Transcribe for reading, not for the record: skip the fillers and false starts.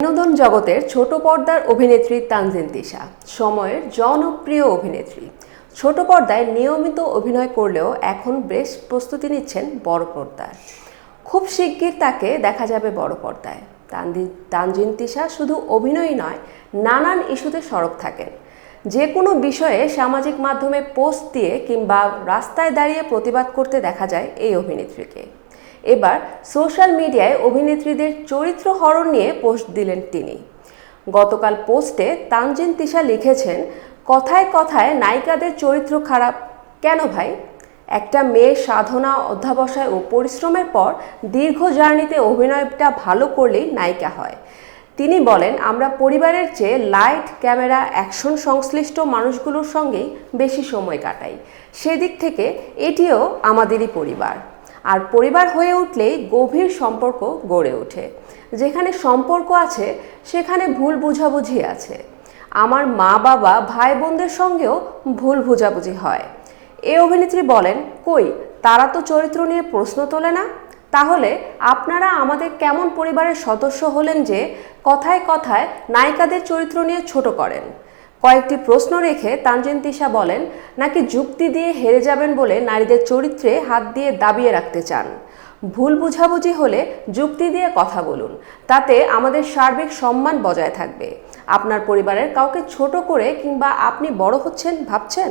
বিনোদন জগতের ছোট পর্দার অভিনেত্রী তানজিন তিশা সময়ের জনপ্রিয় অভিনেত্রী। ছোট পর্দায় নিয়মিত অভিনয় করলেও এখন বেশ প্রস্তুতি নিচ্ছেন বড় পর্দার। খুব শিগগির তাকে দেখা যাবে বড় পর্দায়। তানজিন তিশা শুধু অভিনয়ই নয়, নানান ইস্যুতে সরব থাকেন। যে কোনো বিষয়ে সামাজিক মাধ্যমে পোস্ট দিয়ে কিংবা রাস্তায় দাঁড়িয়ে প্রতিবাদ করতে দেখা যায় এই অভিনেত্রীকে। এবার সোশ্যাল মিডিয়ায় অভিনেত্রীদের চরিত্র হরণ নিয়ে পোস্ট দিলেন তিনি। গতকাল পোস্টে তানজিন তিশা লিখেছেন, কথায় কথায় নায়িকাদের চরিত্র খারাপ কেন ভাই? একটা মেয়ের সাধনা, অধ্যাবসায় ও পরিশ্রমের পর দীর্ঘ জার্নিতে অভিনয়টা ভালো করলেই নায়িকা হয়। তিনি বলেন, আমরা পরিবারের চেয়ে লাইট, ক্যামেরা, অ্যাকশন সংশ্লিষ্ট মানুষগুলোর সঙ্গেই বেশি সময় কাটাই। সেদিক থেকে এটিও আমাদেরই পরিবার। আর পরিবার হয়ে উঠলেই গভীর সম্পর্ক গড়ে ওঠে। যেখানে সম্পর্ক আছে সেখানে ভুল বোঝাবুঝি আছে। আমার মা বাবা, ভাই বোনদের সঙ্গেও ভুল বোঝাবুঝি হয়। এ অভিনেত্রী বলেন, কই তারা তো চরিত্র নিয়ে প্রশ্ন তোলে না। তাহলে আপনারা আমাদের কেমন পরিবারের সদস্য হলেন যে কথায় কথায় নায়িকাদের চরিত্র নিয়ে ছোট করেন? কয়েকটি প্রশ্ন রেখে তানজিন তিশা বলেন, নাকি যুক্তি দিয়ে হেরে যাবেন বলে নারীদের চরিত্রে হাত দিয়ে দাবিয়ে রাখতে চান? ভুল বুঝাবুঝি হলে যুক্তি দিয়ে কথা বলুন, তাতে আমাদের সার্বিক সম্মান বজায় থাকবে। আপনার পরিবারের কাউকে ছোট করে কিংবা আপনি বড় হচ্ছেন ভাবছেন?